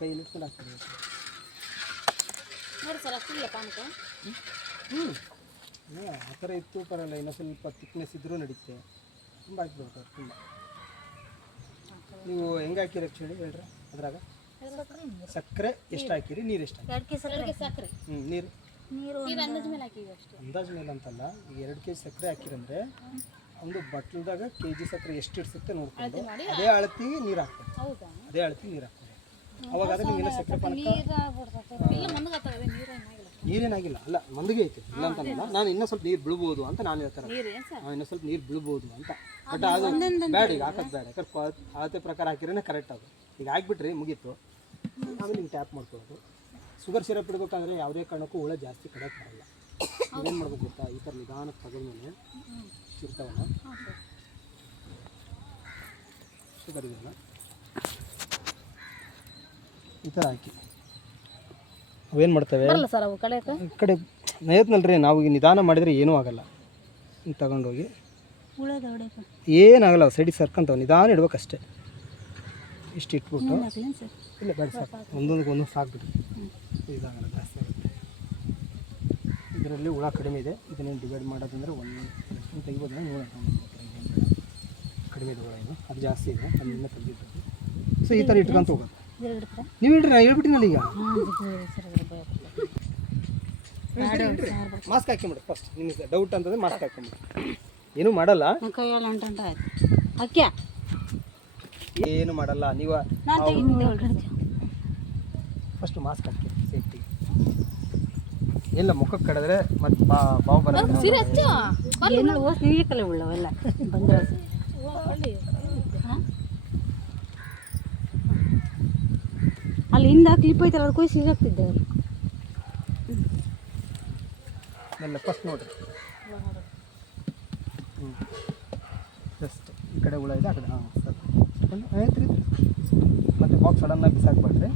ಕೈಯಲ್ಲಿ ಇಟ್ಕೊಂಡು ಹಾಕ್ತಾರೆ ನೋಡಿ ಸರ್ ಅಷ್ಟಿಲ್ಲ ಪಾನಕ. ಆ ಥರ ಇತ್ತು ಪರಲ್ಲ, ಇನ್ನೂ ಸ್ವಲ್ಪ ತಿಕ್ನೆಸ್ ಇದ್ದರೂ ನಡೀತೆ. ತುಂಬ ಹಾಕ್ಬಿಡ್ತಾರೆ ತುಂಬ. ನೀವು ಹೆಂಗೆ ಹಾಕಿರಿ ಹೇಳಿ ಹೇಳ್ರಿ ಅದ್ರಾಗ? ಸಕ್ಕರೆ ಎಷ್ಟು ಹಾಕಿರಿ, ನೀರು ಎಷ್ಟು ಹಾಕಿ? 2 ಕೆಜಿ ಸಕ್ಕರೆ. ನೀರು ಅಂದಾಜು ಮೇಲೆ ಹಾಕಿವಿ ಅಷ್ಟೇ. ಅಂದಾಜು ಮೇಲೆ ಅಂತಲ್ಲ, ಈಗ 2 ಕೆಜಿ ಸಕ್ಕರೆ ಹಾಕಿರಂದ್ರೆ ಒಂದು ಬಟ್ಲದಾಗ ಕೆಜಿ ಸಕ್ಕರೆ ಎಷ್ಟು ಇಡ್ಸುತ್ತೆ ನೋಡ್ಕೊಂಡು ಅದೇ ಅಳತಿ ನೀರು ಹಾಕ್ತಾರೆ. ಹೌದಾ? ಅದೇ ಅಳತಿ ನೀರು ಹಾಕ್ತಾರೆ. ಅವಾಗ ಆದರೆ ನಿಮ್ಗೆಲ್ಲ ಸಕ್ಕರೆ ಪಾನಕ ನೀರೇನಾಗಿಲ್ಲ. ಅಲ್ಲ ಮಂದಿಗೆ ಐತೆ ಇಲ್ಲ ಅಂತಲ್ಲ, ನಾನು ಇನ್ನೂ ಸ್ವಲ್ಪ ನೀರು ಬೀಳ್ಬೋದು ಅಂತ ನಾನು ಹೇಳ್ತಾರೆ. ಇನ್ನೂ ಸ್ವಲ್ಪ ನೀರು ಬೀಳ್ಬೋದು ಅಂತ. ಬಟ್ ಅದು ಬೇಡ, ಈಗ ಹಾಕೋದು ಬೇಡ. ಯಾಕಂದ್ರೆ ಅಳತೆ ಪ್ರಕಾರ ಹಾಕಿದ್ರೆ ಕರೆಕ್ಟ್ ಅದು. ಈಗ ಹಾಕ್ಬಿಟ್ರಿ ಮುಗೀತು. ಆಮೇಲೆ ಹಿಂಗೆ ಟ್ಯಾಪ್ ಮಾಡ್ಕೊಳ್ಳೋದು. ಶುಗರ್ ಸಿರಪ್ ಇಡಬೇಕಂದ್ರೆ ಯಾವುದೇ ಕಾರಣಕ್ಕೂ ಹುಳ ಜಾಸ್ತಿ ಕಡಿಯೋಕ್ಕೆ ಬರಲ್ಲ. ನೀವೇನು ಮಾಡ್ಬೇಕು ಗೊತ್ತಾ, ಈ ಥರ ನಿಧಾನಕ್ಕೆ ತಗೊಂಡ್ಮೇಲೆ ಇರ್ತಾವಲ್ಲ ಶುಗರ್ ಇದೆಯಲ್ಲ ಈ ಥರ ಹಾಕಿ ಅವೇನು ಮಾಡ್ತವೆ ಈ ಕಡೆ ನಯತ್ನಲ್ರಿ. ನಾವು ಈಗ ನಿಧಾನ ಮಾಡಿದರೆ ಏನೂ ಆಗಲ್ಲ. ಹಿಂಗೆ ತಗೊಂಡೋಗಿ ಏನಾಗಲ್ಲ, ಸೈಡಿಗೆ ಸರ್ಕೊಂತವೆ. ನಿಧಾನ ಇಡ್ಬೇಕಷ್ಟೇ. ಇಷ್ಟು ಇಟ್ಬಿಟ್ಟು ಇಲ್ಲ ಬೇಡ ಸಾಕು, ಒಂದೊಂದು ಸಾಕ್ಬಿಟ್ಟು ಇದಾಗಲ್ಲ, ಜಾಸ್ತಿ ಆಗುತ್ತೆ. ಇದರಲ್ಲಿ ಹುಳ ಕಡಿಮೆ ಇದೆ. ಇದನ್ನೇನು ಡಿವೈಡ್ ಮಾಡೋದಂದರೆ ಒಂದು ತೆಗಿಬೋದು. ನೋಡೋಣ ಕಡಿಮೆ ಇದೆ ಹುಳ, ಇದು ಅದು ಜಾಸ್ತಿ ಇದೆ, ಅದನ್ನ ತೆಗೆದಿಟ್ಟು. ಸೊ ಈ ಥರ ಇಟ್ಕೊಂತ ಹೋಗೋದು. ನೀವು ಹೇಳ್ರಿ, ನಾನು ಹೇಳ್ಬಿಟ್ಟಿನಲ್ಲ ಈಗ. ಮಾಸ್ಕ್ ಹಾಕೊಂಬಿಡಿ ಫಸ್ಟ್. ನಿಮಗೆ ಡೌಟ್ ಅಂತಂದರೆ ಮಾಸ್ಕ್ ಹಾಕೊಂಬಿಡಿ. ಏನೂ ಮಾಡಲ್ಲ, ಏನು ಮಾಡಲ್ಲ. ನೀವು ಫಸ್ಟ್ ಮಾಸ್ಕ್ ಹಾಕಿ ಸೇಫ್ಟಿ. ಎಲ್ಲ ಮುಖಕ್ಕೆ ಕಡಿದ್ರೆ ಮತ್ತೆ ಬಾವು ಬರೋದು. ಅಲ್ಲಿ ಹಿಂದೆ ಕ್ಲಿಪ್ ಐತಲ್ಲ, ಅದು ಕೊಯ್ಸಿ ಸಿಗಾಗ್ತಿದ್ದೆ ಅವರು. ಎಲ್ಲ ಫಸ್ಟ್ ನೋಡ್ರಿ. ಜಸ್ಟ್ ಈ ಕಡೆ ಹುಳ ಇದೆ, ಆ ಕಡೆ. ಹಾಂ ಸರ್ ಆಯ್ತು ರೀ. ಮತ್ತು ಬಾಕ್ಸ್ ಸಡನ್ನಾಗಿ ಬಿಸಾಕ್ಬಾರ್ದು.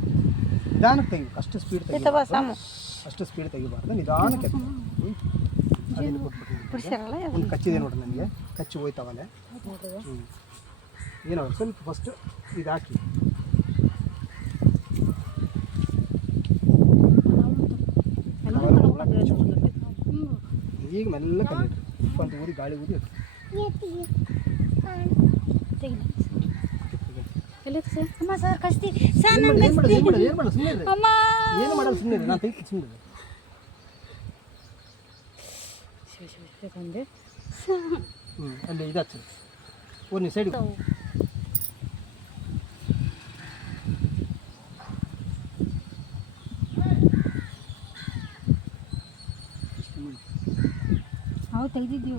ನಿಧಾನಕ್ಕೆ ತೆಗಿಬೇಕು. ಅಷ್ಟು ಸ್ಪೀಡ್ ತೆಗಿಬಾರ್ದು, ನಿಧಾನಕ್ಕೆ. ಅದನ್ನು ಕೊಟ್ಬಿಟ್ಟು ಒಂದು ಕಚ್ಚಿದೆ ನೋಡ್ರಿ, ನನಗೆ ಕಚ್ಚಿ ಹೋಯ್ತವಲ್ಲೇ. ಏನೋ ಸ್ವಲ್ಪ ಫಸ್ಟ್ ಇದು ಹಾಕಿ. ಈಗ ಮೆಲ್ಲ ಕಲಿಯಿರಿ. ಒಂದು ಊರಿ ಗಾಳಿ ಊರಿ ಅದು ಏನು ಮಾಡಲ್ಲ, ಸುಮ್ಮನೆ ನಾನು ತೆಗಿತೀನಿ ಸುಮ್ಮನೆ. ಅಲ್ಲಿ ಇದು ಹಚ್ಚಿ ಒಂದು ಸೈಡ್. ತೆಗೆದಿದ್ದೀವಿ